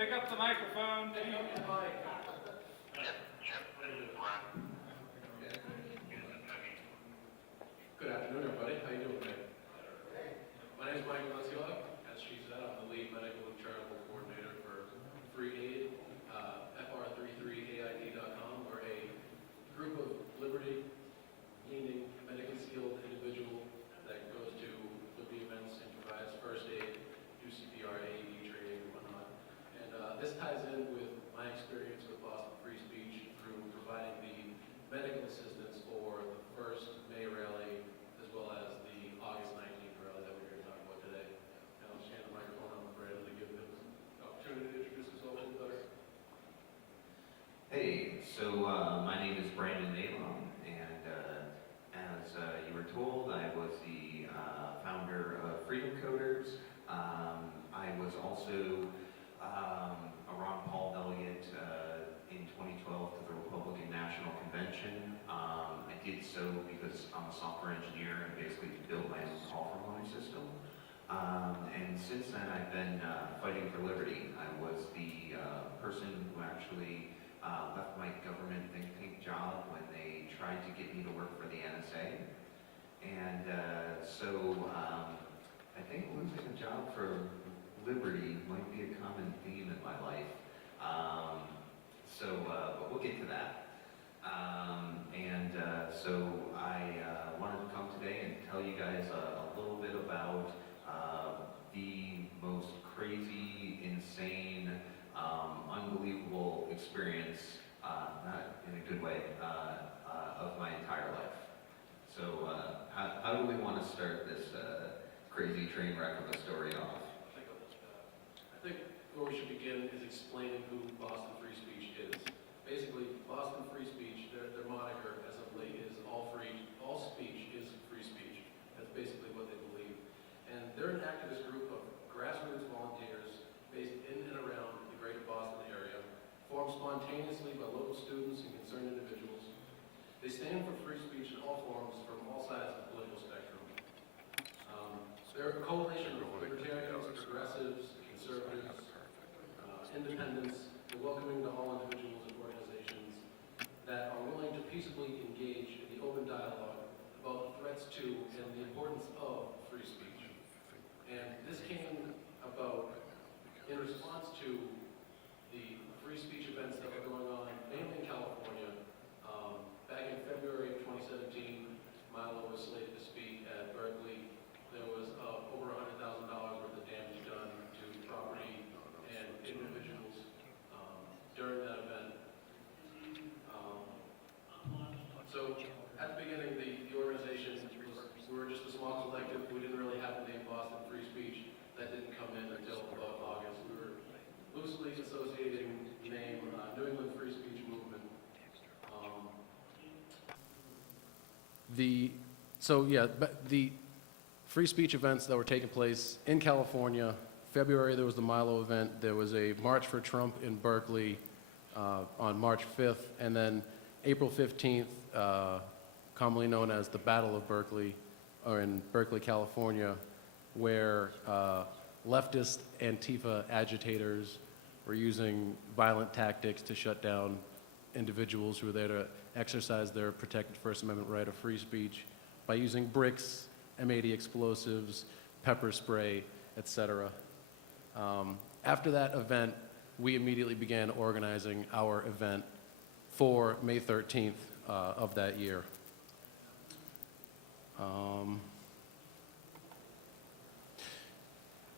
Pick up the microphone. Good afternoon, everybody. How you doing today? My name is Lindskog. As she said, I'm the lead medical and charitable coordinator for Free Aid, fr33aid.com. We're a group of liberty-leaning, medically skilled individual that goes to liberty events and provides first aid, do CPR, AED training, and whatnot. And this ties in with my experience with Boston Free Speech through providing the medical assistance for the first May rally, as well as the August 19th rally that we're here to talk about today. And I'll just hand the microphone on to Brandon to give him an opportunity to introduce himself a little better. Hey, so my name is Brandon Navom, and as you were told, I was the founder of Freedom Coders. I was also a Ron Paul delegate in 2012 to the Republican National Convention. I did so because I'm a software engineer and basically built my own call from home system. And since then, I've been fighting for liberty. I was the person who actually left my government think tank job when they tried to get me to work for the NSA. And I think losing a job for liberty might be a common theme in my life. But we'll get to that. So I wanted to come today and tell you guys a little bit about the most crazy, insane, unbelievable experience, not in a good way, of my entire life. So how do we want to start this crazy train wreck of a story off? I think where we should begin is explaining who Boston Free Speech is. Basically, Boston Free Speech, their moniker as of late is all speech is free speech. That's basically what they believe. And they're an activist group of grassroots volunteers based in and around the greater Boston area, formed spontaneously by local students and concerned individuals. They stand for free speech in all forms from all sides of the political spectrum. They're a coalition of libertarians, progressives, conservatives, independents, and welcoming to all individuals and organizations that are willing to peaceably engage in the open dialogue about threats to and the importance of free speech. And this came about in response to the free speech events that were going on, mainly in California. Back in February of 2017, Milo was slated to speak at Berkeley. There was over $100,000 worth of damage done to property and individuals during that event. So at the beginning, the organization we were just a small collective. We didn't really have the name Boston Free Speech. That didn't come in until about August. We were loosely associating the name New England Free Speech Movement. The free speech events that were taking place in California. February, there was the Milo event. There was a March for Trump in Berkeley on March 5th. And then April 15th, commonly known as the Battle of Berkeley, or in Berkeley, California, where leftist Antifa agitators were using violent tactics to shut down individuals who were there to exercise their protected First Amendment right of free speech by using bricks, M80 explosives, pepper spray, etc. After that event, we immediately began organizing our event for May 13th of that year.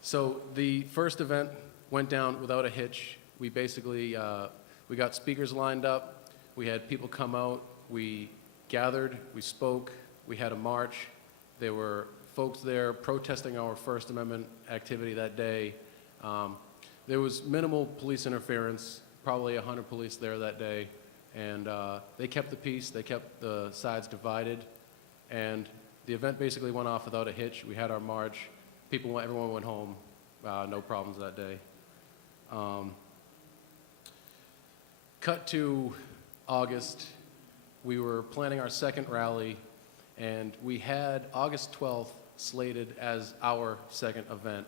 So the first event went down without a hitch. We basically, we got speakers lined up. We had people come out. We gathered, we spoke, we had a march. There were folks there protesting our First Amendment activity that day. There was minimal police interference, probably 100 police there that day. And they kept the peace, they kept the sides divided. And the event basically went off without a hitch. We had our march. Everyone went home. No problems that day. Cut to August. We were planning our second rally, and we had August 12th slated as our second event.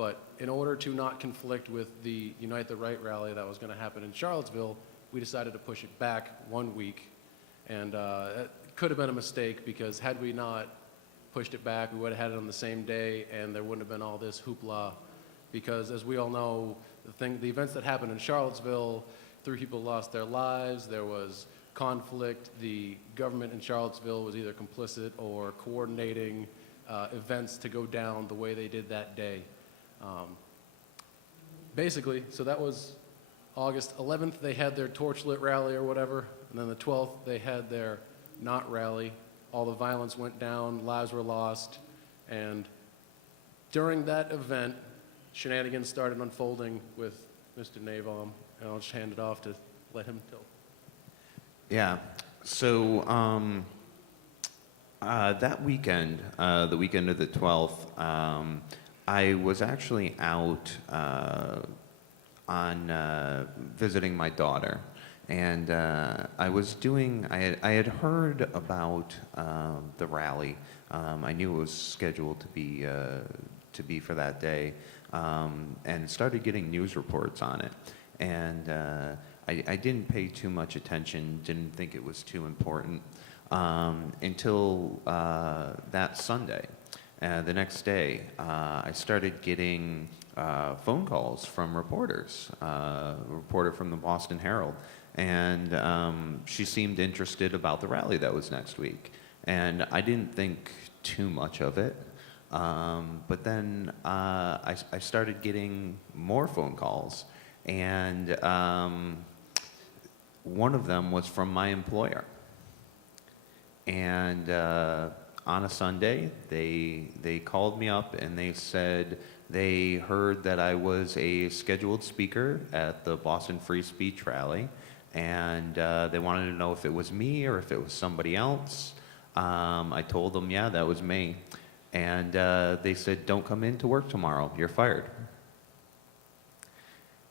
But in order to not conflict with the Unite the Right rally that was going to happen in Charlottesville, we decided to push it back 1 week. And it could have been a mistake, because had we not pushed it back, we would have had it on the same day, and there wouldn't have been all this hoopla. Because as we all know, the events that happened in Charlottesville, 3 people lost their lives, there was conflict, the government in Charlottesville was either complicit or coordinating events to go down the way they did that day. Basically, so that was August 11th, they had their torchlit rally or whatever, and then the 12th, they had their not rally. All the violence went down, lives were lost, and during that event, shenanigans started unfolding with Mr. Navom, and I'll just hand it off to let him tell. Yeah. So that weekend, the weekend of the 12th, I was actually out on visiting my daughter, and I had heard about the rally. I knew it was scheduled to be for that day, and started getting news reports on it. And I didn't pay too much attention, didn't think it was too important, until that Sunday. The next day, I started getting phone calls from reporters, a reporter from the Boston Herald, and she seemed interested about the rally that was next week. And I didn't think too much of it, but then I started getting more phone calls, and one of them was from my employer. And on a Sunday, they called me up and they said they heard that I was a scheduled speaker at the Boston Free Speech rally, and they wanted to know if it was me or if it was somebody else. I told them, yeah, that was me. And they said, don't come in to work tomorrow, you're fired.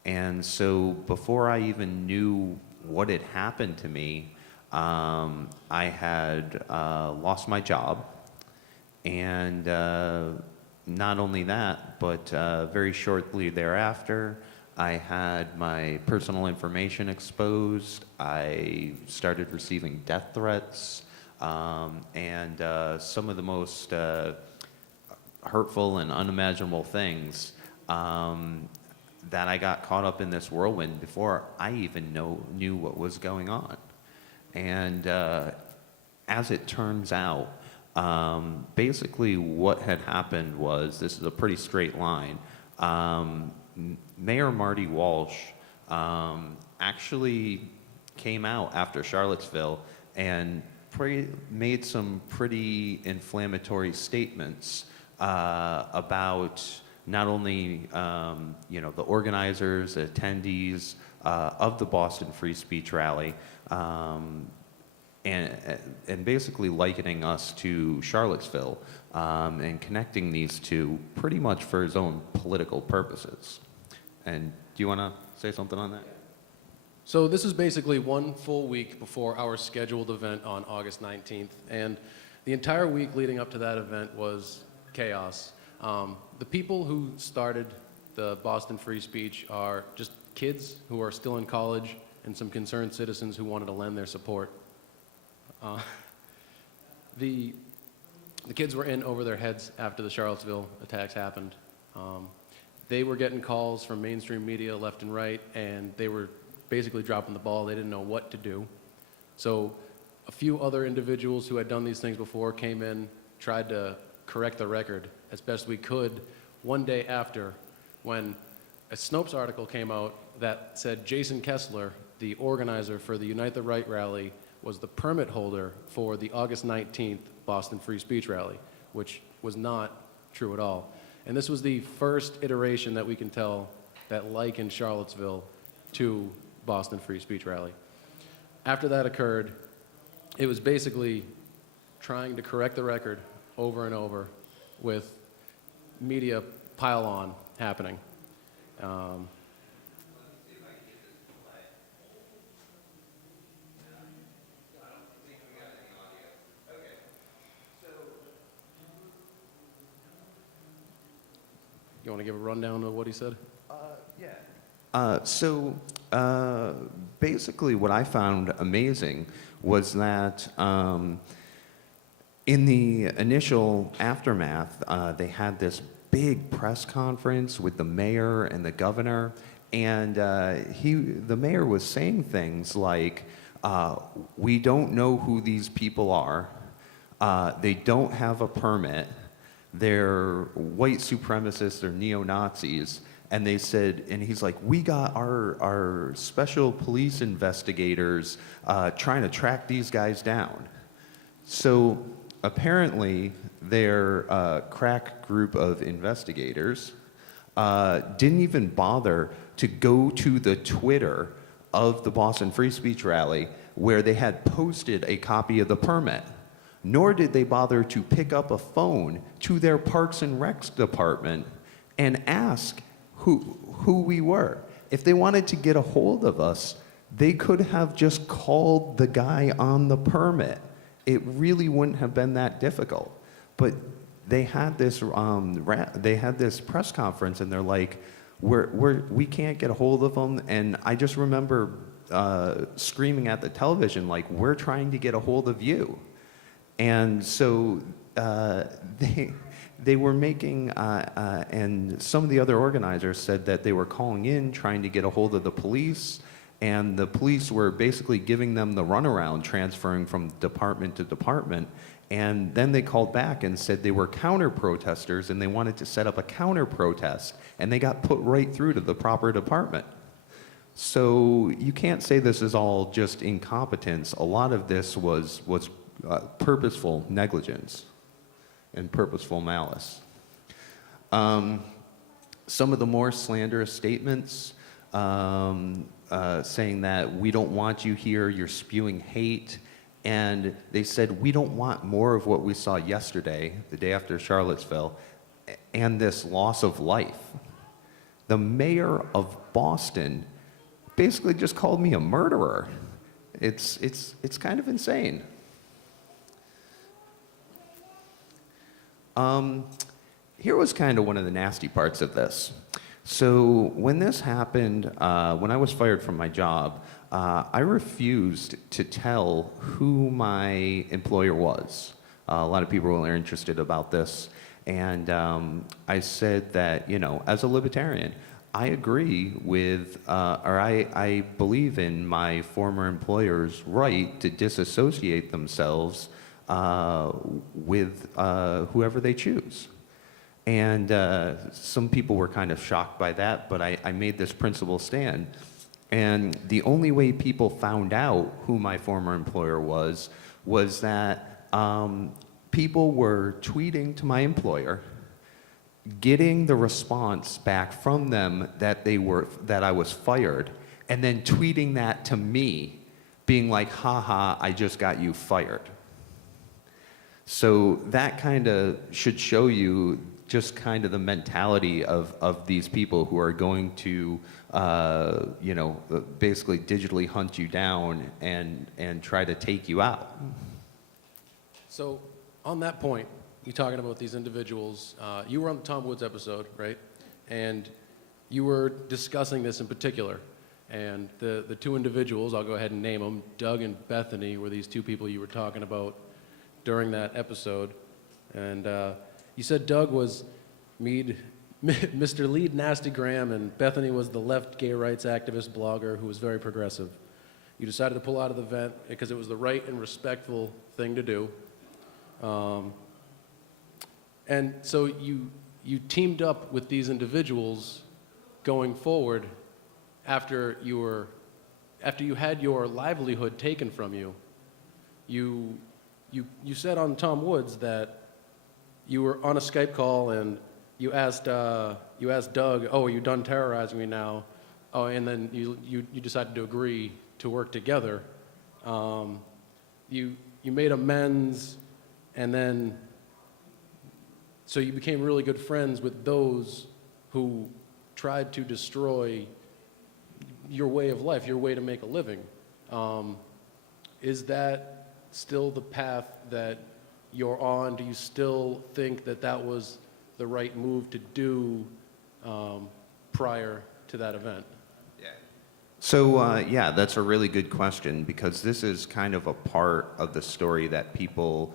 And so before I even knew what had happened to me, I had lost my job, and not only that, but very shortly thereafter, I had my personal information exposed. I started receiving death threats, and some of the most hurtful and unimaginable things, that I got caught up in this whirlwind before I even knew what was going on. And as it turns out, basically what had happened was, this is a pretty straight line, Mayor Marty Walsh actually came out after Charlottesville and made some pretty inflammatory statements about not only the organizers, the attendees of the Boston Free Speech rally, and basically likening us to Charlottesville, and connecting these two pretty much for his own political purposes. And do you want to say something on that? So this is basically 1 full week before our scheduled event on August 19th, and the entire week leading up to that event was chaos. The people who started the Boston Free Speech are just kids who are still in college and some concerned citizens who wanted to lend their support. The kids were in over their heads after the Charlottesville attacks happened. They were getting calls from mainstream media left and right, and they were basically dropping the ball. They didn't know what to do. So a few other individuals who had done these things before came in, tried to correct the record as best we could one day after, when a Snopes article came out that said Jason Kessler, the organizer for the Unite the Right rally, was the permit holder for the August 19th Boston Free Speech rally, which was not true at all. And this was the first iteration that we can tell that likened Charlottesville to Boston Free Speech rally. After that occurred, it was basically trying to correct the record over and over with media pile-on happening. You You want to give a rundown of what he said? Basically what I found amazing was that in the initial aftermath, they had this big press conference with the mayor and the governor, and the mayor was saying things like, we don't know who these people are, they don't have a permit, they're white supremacists or neo-Nazis. And they said, and he's like, we got our special police investigators trying to track these guys down. So apparently their crack group of investigators didn't even bother to go to the Twitter of the Boston Free Speech Rally where they had posted a copy of the permit. Nor did they bother to pick up a phone to their Parks and Recs department and ask who we were. If they wanted to get a hold of us, they could have just called the guy on the permit. It really wouldn't have been that difficult. But they had this press conference, and they're like, we can't get a hold of them. And I just remember screaming at the television, like, we're trying to get a hold of you. And so they were making, and some of the other organizers said that they were calling in, trying to get a hold of the police, and the police were basically giving them the runaround, transferring from department to department. And then they called back and said they were counter-protesters and they wanted to set up a counter-protest, and they got put right through to the proper department. So you can't say this is all just incompetence. A lot of this was purposeful negligence and purposeful malice. Some of the more slanderous statements, saying that we don't want you here, you're spewing hate, and they said we don't want more of what we saw yesterday, the day after Charlottesville, and this loss of life. The mayor of Boston basically just called me a murderer. It's kind of insane. Here was kind of one of the nasty parts of this. So when this happened, when I was fired from my job, I refused to tell who my employer was. A lot of people were interested about this. And I said that, you know, as a libertarian, I agree with, or I believe in my former employer's right to disassociate themselves with whoever they choose. And some people were kind of shocked by that, but I made this principled stand. And the only way people found out who my former employer was that people were tweeting to my employer, getting the response back from them that I was fired, and then tweeting that to me, being like, haha, I just got you fired. So that kind of should show you just kind of the mentality of these people who are going to, you know, basically digitally hunt you down and try to take you out. So on that point, you're talking about these individuals. You were on the Tom Woods episode, right? And you were discussing this in particular. And the two individuals, I'll go ahead and name them, Doug and Bethany, were these two people you were talking about during that episode. And you said Doug was Mr. Lead Nasty Graham, and Bethany was the left gay rights activist blogger who was very progressive. You decided to pull out of the event because it was the right and respectful thing to do. And so you teamed up with these individuals going forward after you had your livelihood taken from you. You said on Tom Woods that you were on a Skype call and you asked Doug, "Oh, are you done terrorizing me now?" Oh, and then you decided to agree to work together. You made amends, and then so you became really good friends with those who tried to destroy your way of life, your way to make a living. Is that still the path that you're on? Do you still think that that was the right move to do prior to that event? So, yeah, that's a really good question because this is kind of a part of the story that people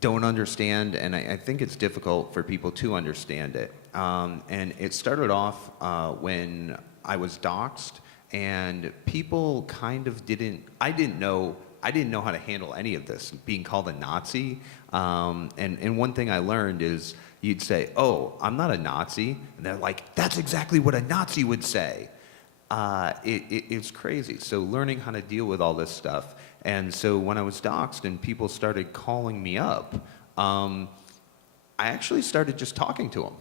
don't understand, and I think it's difficult for people to understand it. And it started off when I was doxxed, and people kind of I didn't know how to handle any of this, being called a Nazi. And one thing I learned is you'd say, "Oh, I'm not a Nazi," and they're like, "That's exactly what a Nazi would say." It's crazy. So learning how to deal with all this stuff. And so when I was doxxed and people started calling me up, I actually started just talking to them.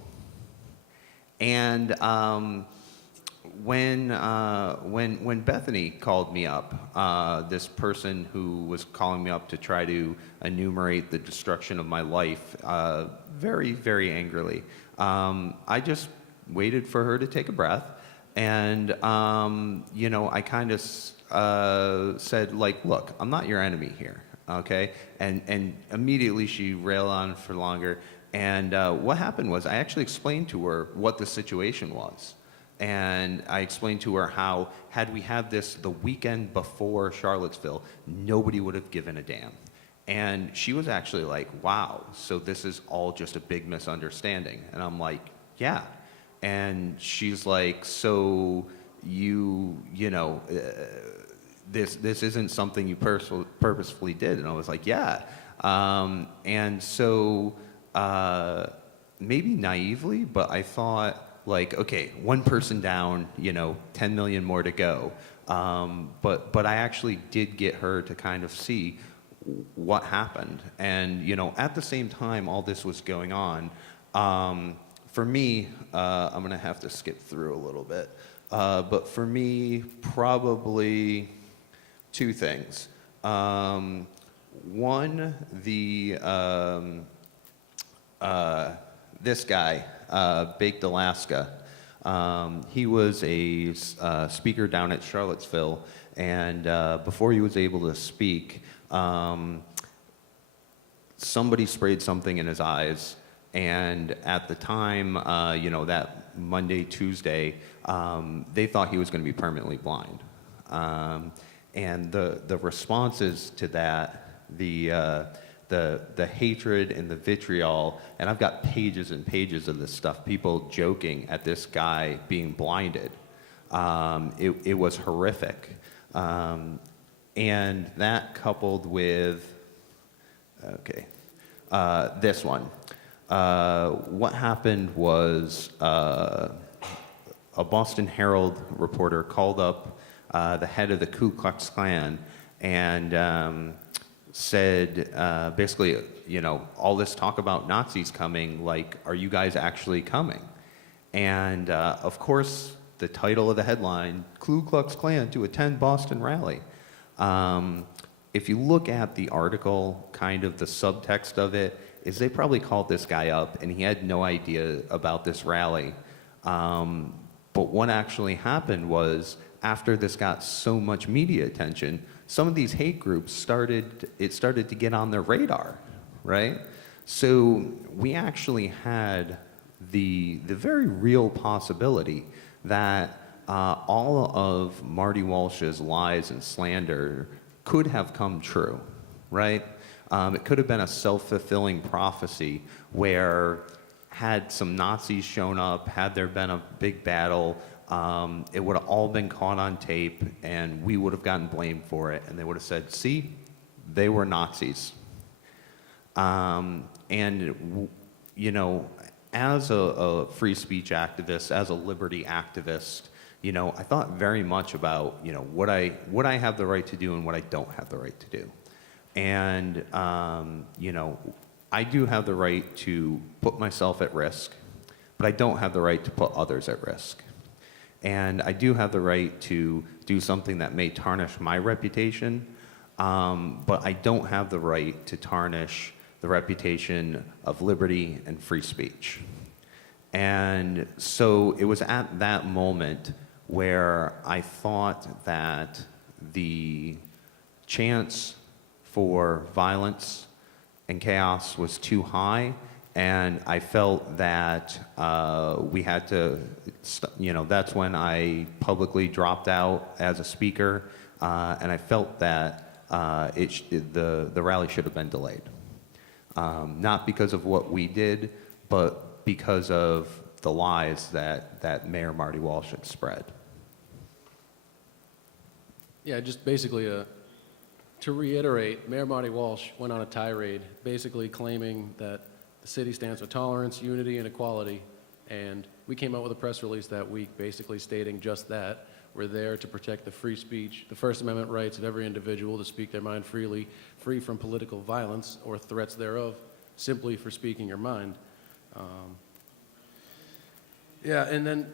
And when Bethany called me up, this person who was calling me up to try to enumerate the destruction of my life, very, very angrily, I just waited for her to take a breath. And, I kind of said, like, look, I'm not your enemy here, okay? And immediately she railed on for longer. And what happened was I actually explained to her what the situation was. And I explained to her how, had we had this the weekend before Charlottesville, nobody would have given a damn. And she was actually like, wow, so this is all just a big misunderstanding. And I'm like, yeah. And she's like, so this isn't something you purposefully did. And I was like, yeah. And so maybe naively, but I thought, like, okay, one person down, 10 million more to go. But I actually did get her to kind of see what happened. And, at the same time all this was going on, for me, I'm going to have to skip through a little bit. But for me, probably two things. One, this guy, Baked Alaska, he was a speaker down at Charlottesville, and before he was able to speak, somebody sprayed something in his eyes. And at the time, that Monday, Tuesday, they thought he was going to be permanently blind. And the responses to that, the hatred and the vitriol, and I've got pages and pages of this stuff, people joking at this guy being blinded. It was horrific. And that coupled with, this one. What happened was a Boston Herald reporter called up the head of the Ku Klux Klan and said, basically, all this talk about Nazis coming, like, are you guys actually coming? And of course, the title of the headline, Ku Klux Klan to attend Boston rally. If you look at the article, kind of the subtext of it, is they probably called this guy up and he had no idea about this rally. But what actually happened was, after this got so much media attention, some of these hate groups started to get on their radar, right? So we actually had the very real possibility that all of Marty Walsh's lies and slander could have come true, right? It could have been a self-fulfilling prophecy where, had some Nazis shown up, had there been a big battle, it would have all been caught on tape and we would have gotten blamed for it, and they would have said, see, they were Nazis. As a free speech activist, as a liberty activist, I thought very much about, what I have the right to do and what I don't have the right to do. And, I do have the right to put myself at risk, but I don't have the right to put others at risk. And I do have the right to do something that may tarnish my reputation, but I don't have the right to tarnish the reputation of liberty and free speech. And so it was at that moment where I thought that the chance for violence and chaos was too high, And I felt that we had to, that's when I publicly dropped out as a speaker, and I felt that the rally should have been delayed. Not because of what we did, but because of the lies that Mayor Marty Walsh had spread. Yeah, just basically to reiterate, Mayor Marty Walsh went on a tirade, basically claiming that the city stands for tolerance, unity, and equality, and we came out with a press release that week basically stating just that. We're there to protect the free speech, the First Amendment rights of every individual to speak their mind freely, free from political violence or threats thereof, simply for speaking your mind. Yeah, and then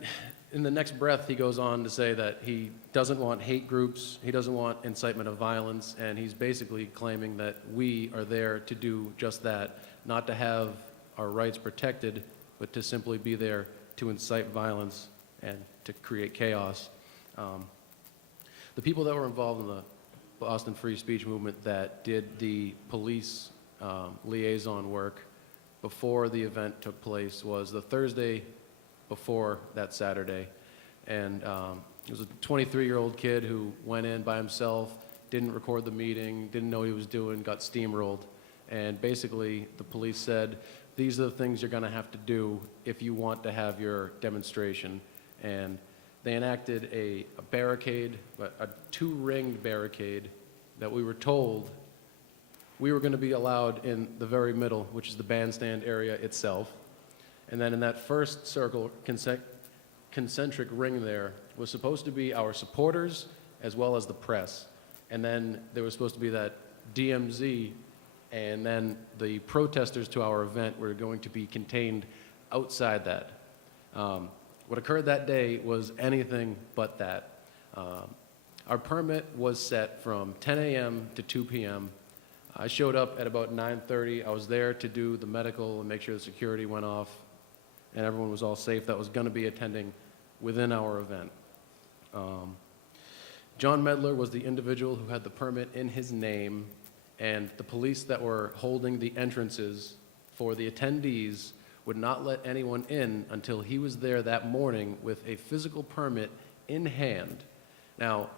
in the next breath, he goes on to say that he doesn't want hate groups, he doesn't want incitement of violence, and he's basically claiming that we are there to do just that, not to have our rights protected, but to simply be there to incite violence and to create chaos. The people that were involved in the Boston Free Speech Movement that did the police liaison work before the event took place was the Thursday before that Saturday. And it was a 23-year-old kid who went in by himself, didn't record the meeting, didn't know what he was doing, got steamrolled. And basically, the police said, these are the things you're going to have to do if you want to have your demonstration. And they enacted a barricade, a two-ringed barricade that we were told we were going to be allowed in the very middle, which is the bandstand area itself. And then in that first circle, concentric ring there, was supposed to be our supporters as well as the press. And then there was supposed to be that DMZ, and then the protesters to our event were going to be contained outside that. What occurred that day was anything but that. Our permit was set from 10 a.m. to 2 p.m. I showed up at about 9:30. I was there to do the medical and make sure the security went off and everyone was all safe that was going to be attending within our event. John Medler was the individual who had the permit in his name, and the police that were holding the entrances for the attendees would not let anyone in until he was there that morning with a physical permit in hand. Now,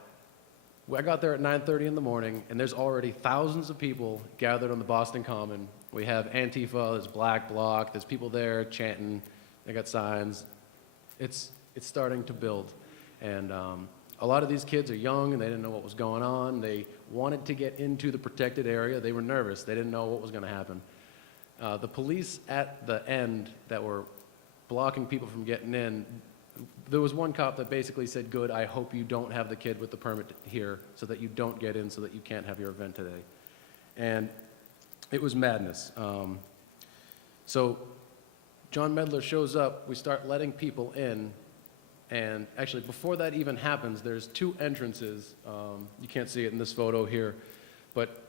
I got there at 9:30 in the morning, and there's already thousands of people gathered on the Boston Common. We have Antifa, there's Black Bloc, there's people there chanting, they got signs. It's starting to build. And a lot of these kids are young, and they didn't know what was going on. They wanted to get into the protected area. They were nervous. They didn't know what was going to happen. The police at the end that were blocking people from getting in, there was one cop that basically said, good, I hope you don't have the kid with the permit here so that you don't get in so that you can't have your event today. And it was madness. So John Medler shows up, we start letting people in, and actually before that even happens, there's two entrances. You can't see it in this photo here, but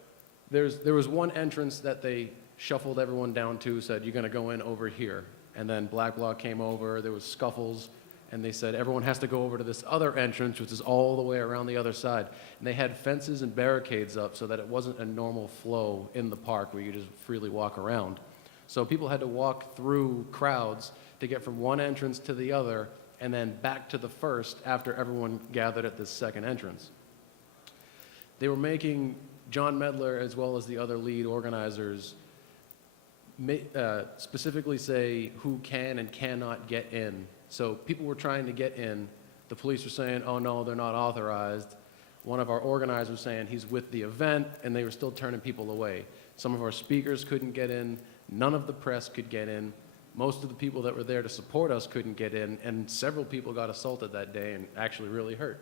there was one entrance that they shuffled everyone down to, said, you're gonna go in over here. And then Black Bloc came over, there was scuffles, and they said, everyone has to go over to this other entrance, which is all the way around the other side. And they had fences and barricades up so that it wasn't a normal flow in the park where you just freely walk around. So people had to walk through crowds to get from one entrance to the other, and then back to the first after everyone gathered at this second entrance. They were making John Medler, as well as the other lead organizers, specifically say who can and cannot get in. So people were trying to get in. The police were saying, oh no, they're not authorized. One of our organizers was saying he's with the event, and they were still turning people away. Some of our speakers couldn't get in. None of the press could get in. Most of the people that were there to support us couldn't get in, and several people got assaulted that day and actually really hurt.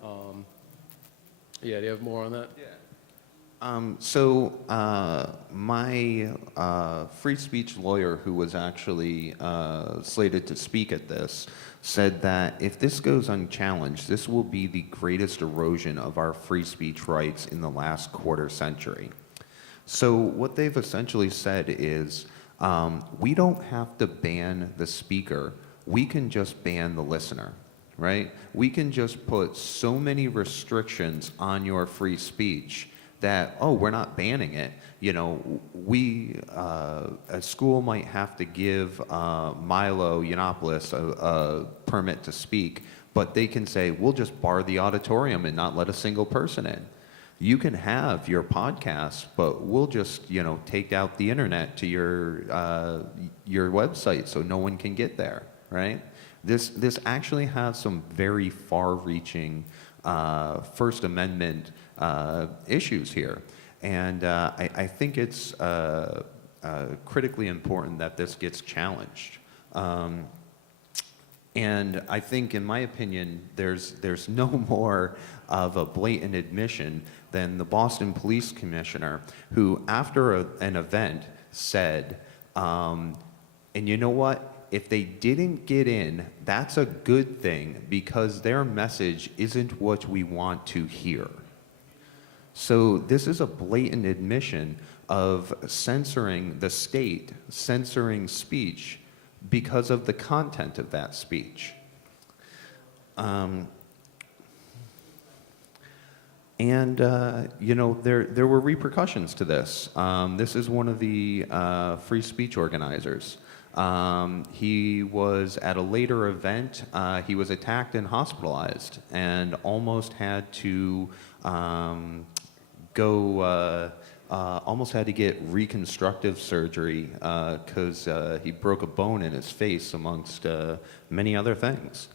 Yeah, do you have more on that? Yeah. My free speech lawyer, who was actually slated to speak at this, said that if this goes unchallenged, this will be the greatest erosion of our free speech rights in the last quarter century. So what they've essentially said is, we don't have to ban the speaker, we can just ban the listener, right? We can just put so many restrictions on your free speech that, oh, we're not banning it. You know, a school might have to give Milo Yiannopoulos a permit to speak, but they can say, we'll just bar the auditorium and not let a single person in. You can have your podcast, but we'll just, you know, take out the internet to your website so no one can get there, right? This actually has some very far-reaching First Amendment issues here. And I think it's critically important that this gets challenged. And I think, in my opinion, there's no more of a blatant admission than the Boston Police Commissioner, who, after an event, said, and you know what? If they didn't get in, that's a good thing, because their message isn't what we want to hear. So this is a blatant admission of censoring the state, censoring speech, because of the content of that speech. You know, there were repercussions to this. This is one of the free speech organizers. He was at a later event, he was attacked and hospitalized and almost had to almost had to get reconstructive surgery because he broke a bone in his face, amongst many other things.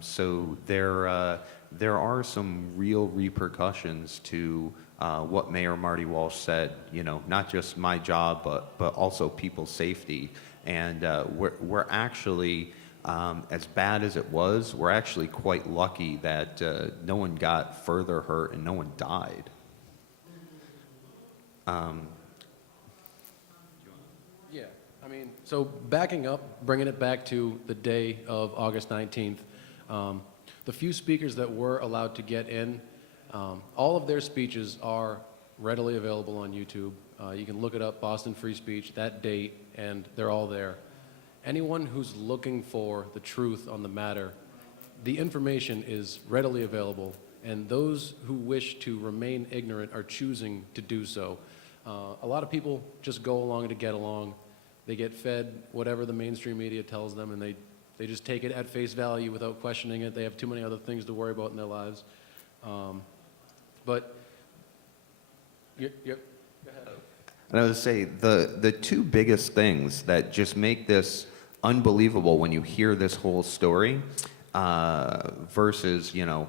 So there are some real repercussions to what Mayor Marty Walsh said. You know, not just my job, but also people's safety. And we're actually, as bad as it was, we're actually quite lucky that no one got further hurt and no one died. Yeah, I mean, so backing up, bringing it back to the day of August 19th, the few speakers that were allowed to get in, all of their speeches are readily available on YouTube. You can look it up, Boston Free Speech, that date, and they're all there. Anyone who's looking for the truth on the matter, the information is readily available, and those who wish to remain ignorant are choosing to do so. A lot of people just go along to get along. They get fed whatever the mainstream media tells them, and they just take it at face value without questioning it. They have too many other things to worry about in their lives. But, yep, go ahead. And I would say the two biggest things that just make this unbelievable when you hear this whole story versus, you know,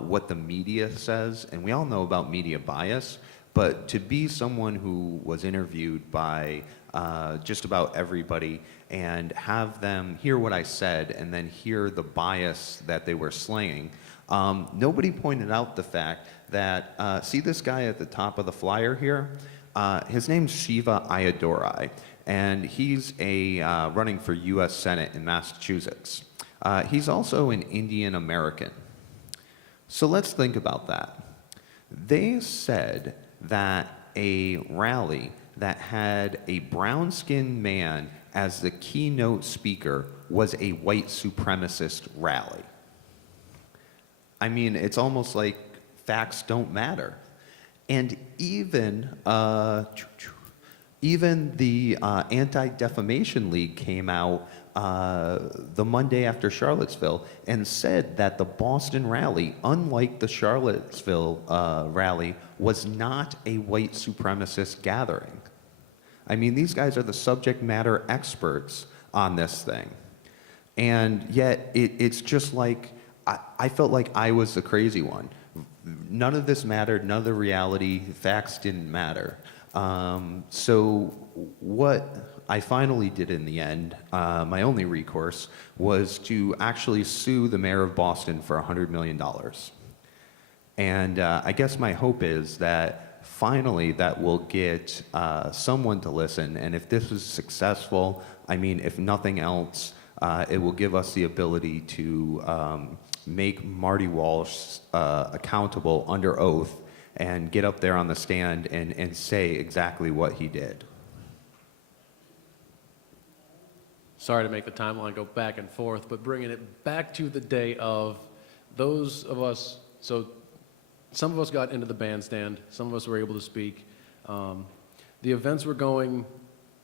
what the media says, and we all know about media bias, but to be someone who was interviewed by just about everybody and have them hear what I said and then hear the bias that they were slaying, nobody pointed out the fact that, see this guy at the top of the flyer here? His name's Shiva Ayadurai, and he's running for U.S. Senate in Massachusetts. He's also an Indian American. So let's think about that. They said that a rally that had a brown-skinned man as the keynote speaker was a white supremacist rally. I mean, it's almost like facts don't matter. And even the Anti-Defamation League came out the Monday after Charlottesville and said that the Boston rally, unlike the Charlottesville rally, was not a white supremacist gathering. I mean, these guys are the subject matter experts on this thing. And yet, it's just like, I felt like I was the crazy one. None of this mattered, none of the reality, facts didn't matter. So what I finally did in the end, my only recourse, was to actually sue the mayor of Boston for $100 million. And I guess my hope is that finally that will get someone to listen. And if this is successful, I mean, if nothing else, it will give us the ability to make Marty Walsh accountable under oath and get up there on the stand and say exactly what he did. Sorry to make the timeline go back and forth, but bringing it back to the day of, those of us, so some of us got into the bandstand. Some of us were able to speak. The events were going,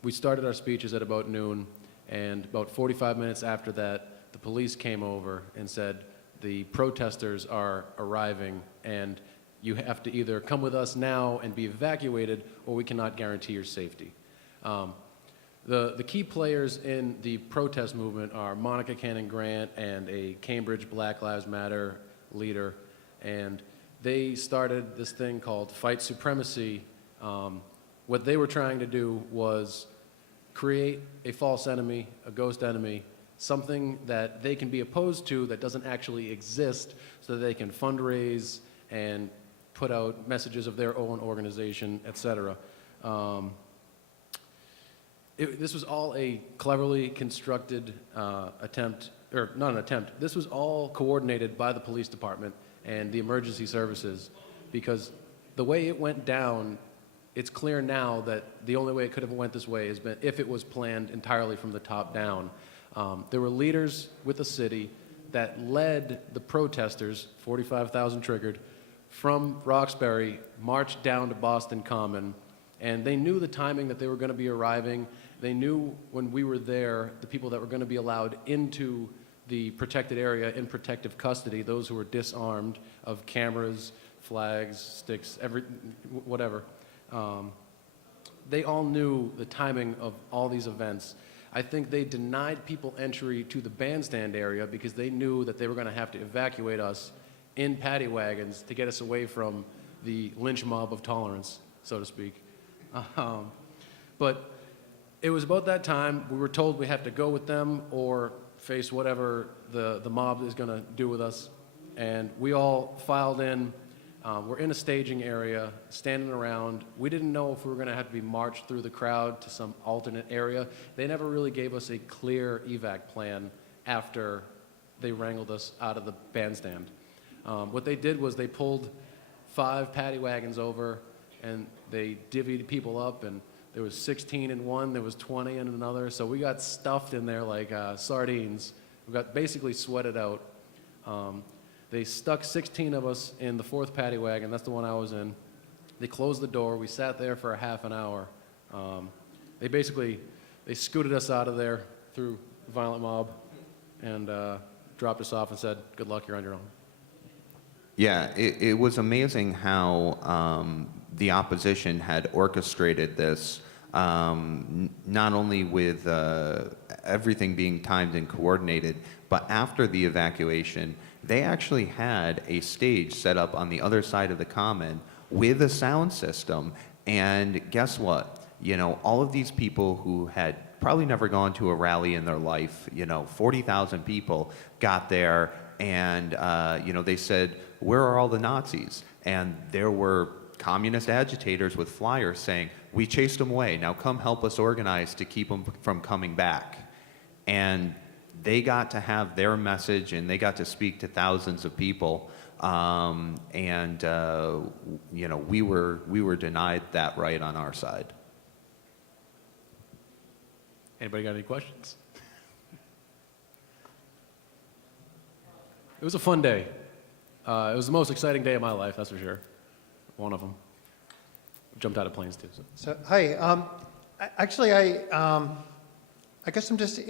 we started our speeches at about noon, and about 45 minutes after that, the police came over and said, the protesters are arriving, and you have to either come with us now and be evacuated, or we cannot guarantee your safety. The key players in the protest movement are Monica Cannon Grant and a Cambridge Black Lives Matter leader, and they started this thing called Fight Supremacy. What they were trying to do was create a false enemy, a ghost enemy, something that they can be opposed to that doesn't actually exist, so that they can fundraise and put out messages of their own organization, etc. This was all a cleverly constructed attempt, or not an attempt, this was all coordinated by the police department and the emergency services, because the way it went down, it's clear now that the only way it could have went this way has been if it was planned entirely from the top down. There were leaders with the city that led the protesters, 45,000 triggered, from Roxbury, marched down to Boston Common, and they knew the timing that they were going to be arriving. They knew when we were there, the people that were going to be allowed into the protected area in protective custody, those who were disarmed of cameras, flags, sticks, whatever. They all knew the timing of all these events. I think they denied people entry to the bandstand area because they knew that they were going to have to evacuate us in paddy wagons to get us away from the lynch mob of tolerance, so to speak. But it was about that time we were told we have to go with them or face whatever the mob is going to do with us. And we all filed in. We're in a staging area, standing around. We didn't know if we were going to have to be marched through the crowd to some alternate area. They never really gave us a clear evac plan after they wrangled us out of the bandstand. What they did was they pulled 5 paddy wagons over, and they divvied people up, and there was 16 in one, there was 20 in another, so we got stuffed in there like sardines. We got basically sweated out. They stuck 16 of us in the 4th paddy wagon. That's the one I was in. They closed the door. We sat there for a half an hour. They scooted us out of there through a violent mob and dropped us off and said, "Good luck, you're on your own." Yeah, it was amazing how the opposition had orchestrated this, not only with everything being timed and coordinated, but after the evacuation, they actually had a stage set up on the other side of the common with a sound system. And guess what? You know, all of these people who had probably never gone to a rally in their life, 40,000 people got there, and, they said, "Where are all the Nazis?" And there were communist agitators with flyers saying, "We chased them away. Now come help us organize to keep them from coming back." And they got to have their message, and they got to speak to thousands of people. We were denied that right on our side. Anybody got any questions? It was a fun day. It was the most exciting day of my life, that's for sure. One of them. Jumped out of planes too. So, hi. I guess I'm just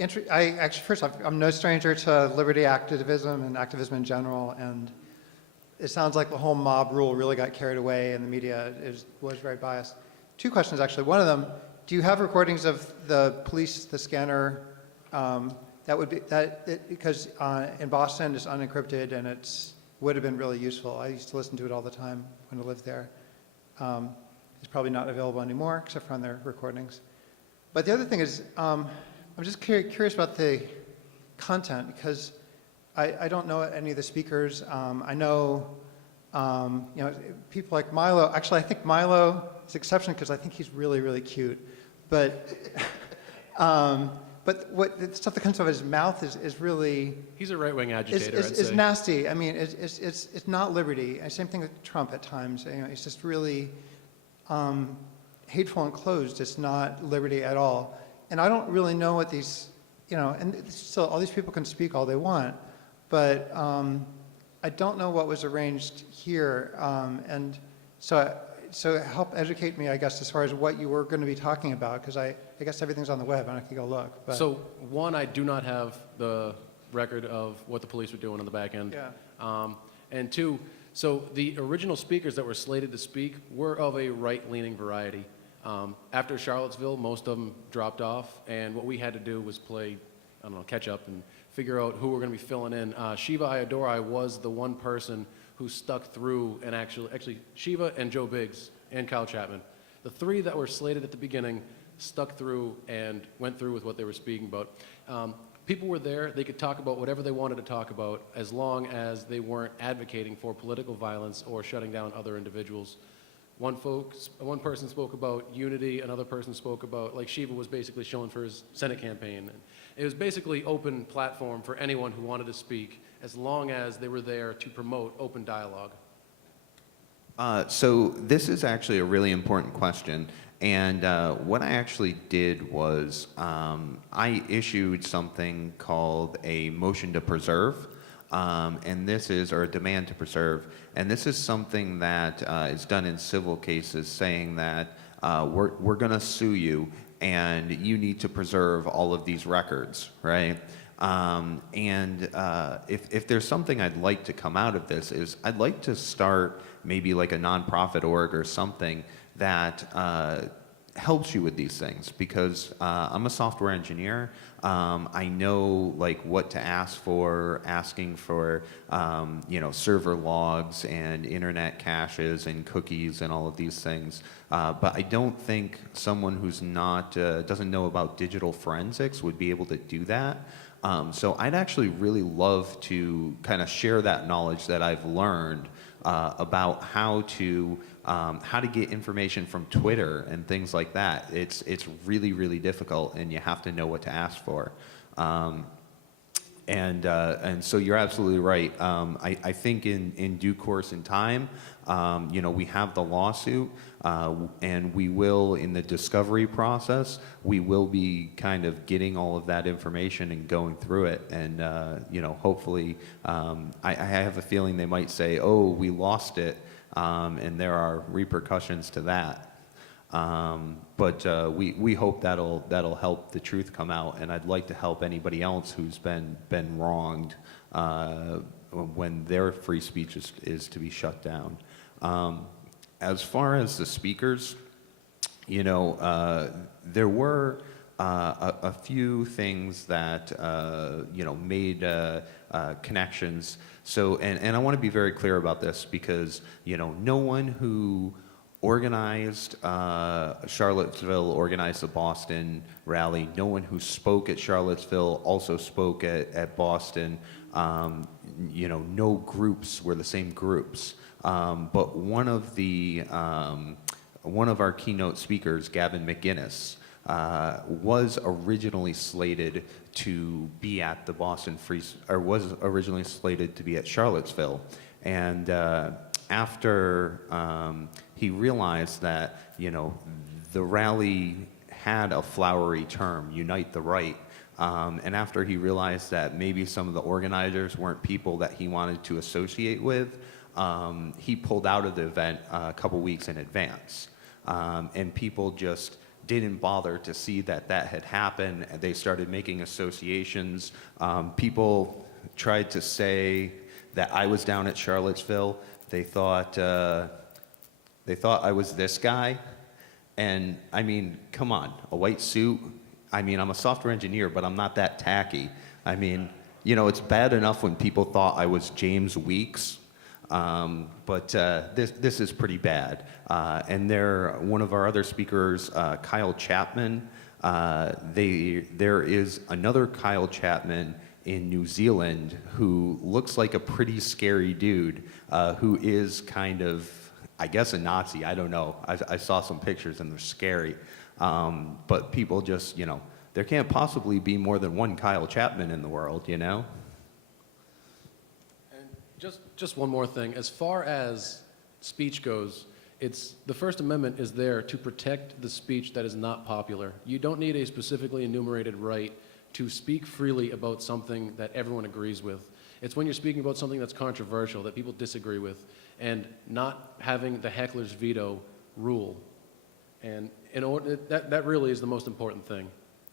first off, I'm no stranger to liberty activism and activism in general, and it sounds like the whole mob rule really got carried away, and the media was very biased. 2 questions, actually. One of them: do you have recordings of the police, the scanner? Because in Boston it's unencrypted, and would have been really useful. I used to listen to it all the time when I lived there. It's probably not available anymore, except for on their recordings. But the other thing is, I'm just curious about the content, because I don't know any of the speakers. I know, people like Milo. Actually, I think Milo is an exception because I think he's really, really cute. But what the stuff that comes out of his mouth is really... He's a right-wing agitator, I'd It's say. nasty. I mean, it's not liberty. And same thing with Trump at times. It's just really hateful and closed. It's not liberty at all. And I don't really know what these, and still all these people can speak all they want, but I don't know what was arranged here, and so help educate me, I guess, as far as what you were going to be talking about, because I guess everything's on the web, and I can go look. But, So, one, I do not have the record of what the police were doing on the back end. yeah. And two, so the original speakers that were slated to speak were of a right-leaning variety. After Charlottesville, most of them dropped off, and what we had to do was play, I don't know, catch up and figure out who we're going to be filling in. Shiva Ayadurai was the one person who stuck through, and actually Shiva and Joe Biggs and Kyle Chapman. The three that were slated at the beginning stuck through and went through with what they were speaking about. People were there, they could talk about whatever they wanted to talk about as long as they weren't advocating for political violence or shutting down other individuals. One person spoke about unity, another person spoke about, like Shiva was basically showing for his Senate campaign. And it was basically open platform for anyone who wanted to speak as long as they were there to promote open dialogue. So this is actually a really important question. And what I actually did was I issued something called a motion to preserve. And this is, or a demand to preserve. And this is something that is done in civil cases saying that we're going to sue you and you need to preserve all of these records, right? If there's something I'd like to come out of this is I'd like to start maybe like a nonprofit org or something that helps you with these things, because I'm a software engineer. I know like what to ask for, asking for server logs and internet caches and cookies and all of these things. But I don't think someone who's not doesn't know about digital forensics would be able to do that. So I'd actually really love to kind of share that knowledge that I've learned about how to get information from Twitter and things like that. It's really, really difficult, and you have to know what to ask for. And so you're absolutely right. I think in due course in time, we have the lawsuit, and we will, in the discovery process, we will be kind of getting all of that information and going through it. And, hopefully, I have a feeling they might say, oh, we lost it, and there are repercussions to that. But we hope that'll help the truth come out, and I'd like to help anybody else who's been wronged when their free speech is to be shut down. As far as the speakers, there were a few things that made connections. So, and I want to be very clear about this, because no one who organized Charlottesville organized the Boston rally. No one who spoke at Charlottesville also spoke at Boston. No groups were the same groups. But one of our keynote speakers, Gavin McGinnis, was originally slated to be at the was originally slated to be at Charlottesville, and after he realized that the rally had a flowery term, "Unite the Right," and after he realized that maybe some of the organizers weren't people that he wanted to associate with, he pulled out of the event a couple weeks in advance, and people just didn't bother to see that had happened. They started making associations. People tried to say that I was down at Charlottesville. They thought I was this guy. And I mean, come on, a white suit. I mean, I'm a software engineer, but I'm not that tacky. I mean, it's bad enough when people thought I was James Weeks. But this is pretty bad. And one of our other speakers, Kyle Chapman, there is another Kyle Chapman in New Zealand who looks like a pretty scary dude, who is kind of, I guess, a Nazi. I don't know. I saw some pictures and they're scary. But people just, there can't possibly be more than one Kyle Chapman in the world, And just one more thing. As far as speech goes, the First Amendment is there to protect the speech that is not popular. You don't need a specifically enumerated right to speak freely about something that everyone agrees with. It's when you're speaking about something that's controversial, that people disagree with, and not having the heckler's veto rule. And in order, that really is the most important thing.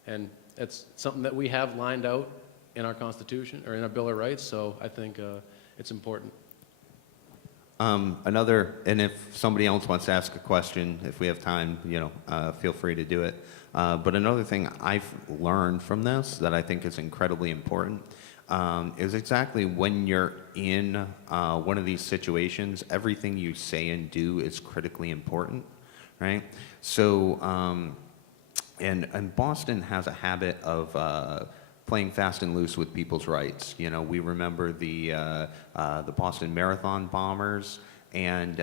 And it's something that we have lined out in our Constitution, or in our Bill of Rights, so I think it's important. And if somebody else wants to ask a question, if we have time, feel free to do it. But another thing I've learned from this that I think is incredibly important is exactly when you're in one of these situations, everything you say and do is critically important, right? So, and Boston has a habit of playing fast and loose with people's rights. We remember the Boston Marathon bombers, and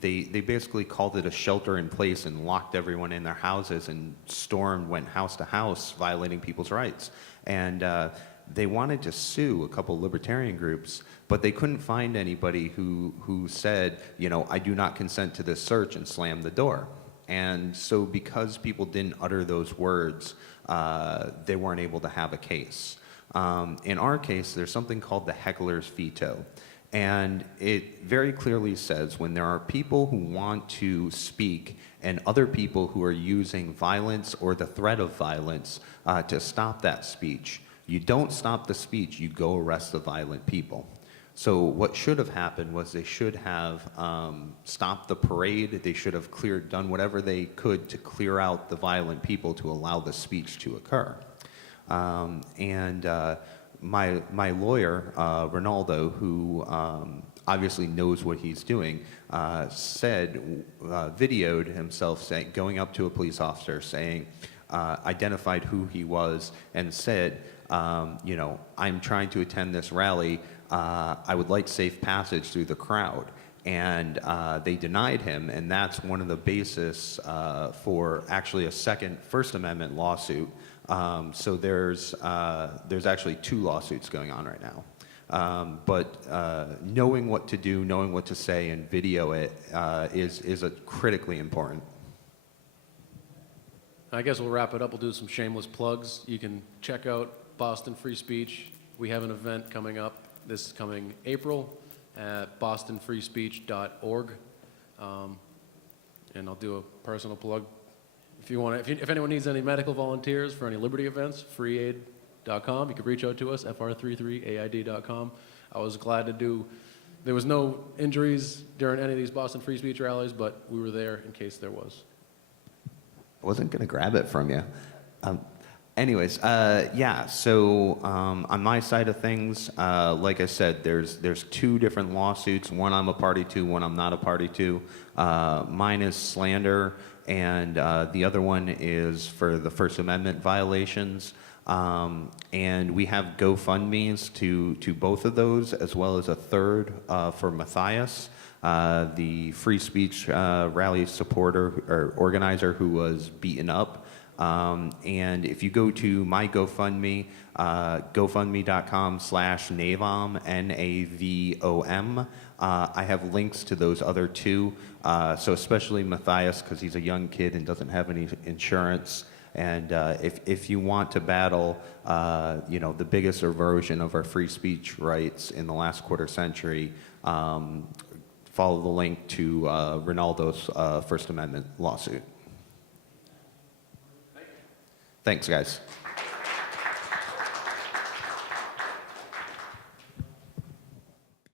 they basically called it a shelter in place and locked everyone in their houses and stormed, went house to house, violating people's rights. And they wanted to sue a couple libertarian groups, but they couldn't find anybody who said, I do not consent to this search, and slammed the door. And so because people didn't utter those words, they weren't able to have a case. In our case, there's something called the heckler's veto. And it very clearly says when there are people who want to speak and other people who are using violence or the threat of violence to stop that speech, you don't stop the speech, you go arrest the violent people. So what should have happened was they should have stopped the parade. They should have done whatever they could to clear out the violent people to allow the speech to occur. My lawyer, Ronaldo, who obviously knows what he's doing, videoed himself going up to a police officer, identified who he was, and said, I'm trying to attend this rally. I would like safe passage through the crowd. And they denied him, and that's one of the basis for actually a second First Amendment lawsuit. So there's actually 2 lawsuits going on right now. But knowing what to do, knowing what to say, and video it is critically important. I guess we'll wrap it up. We'll do some shameless plugs. You can check out Boston Free Speech. We have an event coming up this coming April at bostonfreespeech.org. And I'll do a personal plug. If anyone needs any medical volunteers for any Liberty events, freeaid.com. You can reach out to us, fr33aid.com. I was glad to do. There was no injuries during any of these Boston Free Speech rallies, but we were there in case there was. I wasn't going to grab it from you. So on my side of things, like I said, there's 2 different lawsuits. One I'm a party to, one I'm not a party to. Mine is slander, and the other one is for the First Amendment violations. And we have GoFundMes to both of those, as well as a third for Matthias, the free speech rally supporter or organizer who was beaten up. And if you go to my GoFundMe, gofundme.com/Navom, Navom, I have links to those other 2. So especially Matthias, because he's a young kid and doesn't have any insurance. And if you want to battle, the biggest erosion of our free speech rights in the last quarter century, follow the link to Ronaldo's First Amendment lawsuit. Thanks, guys.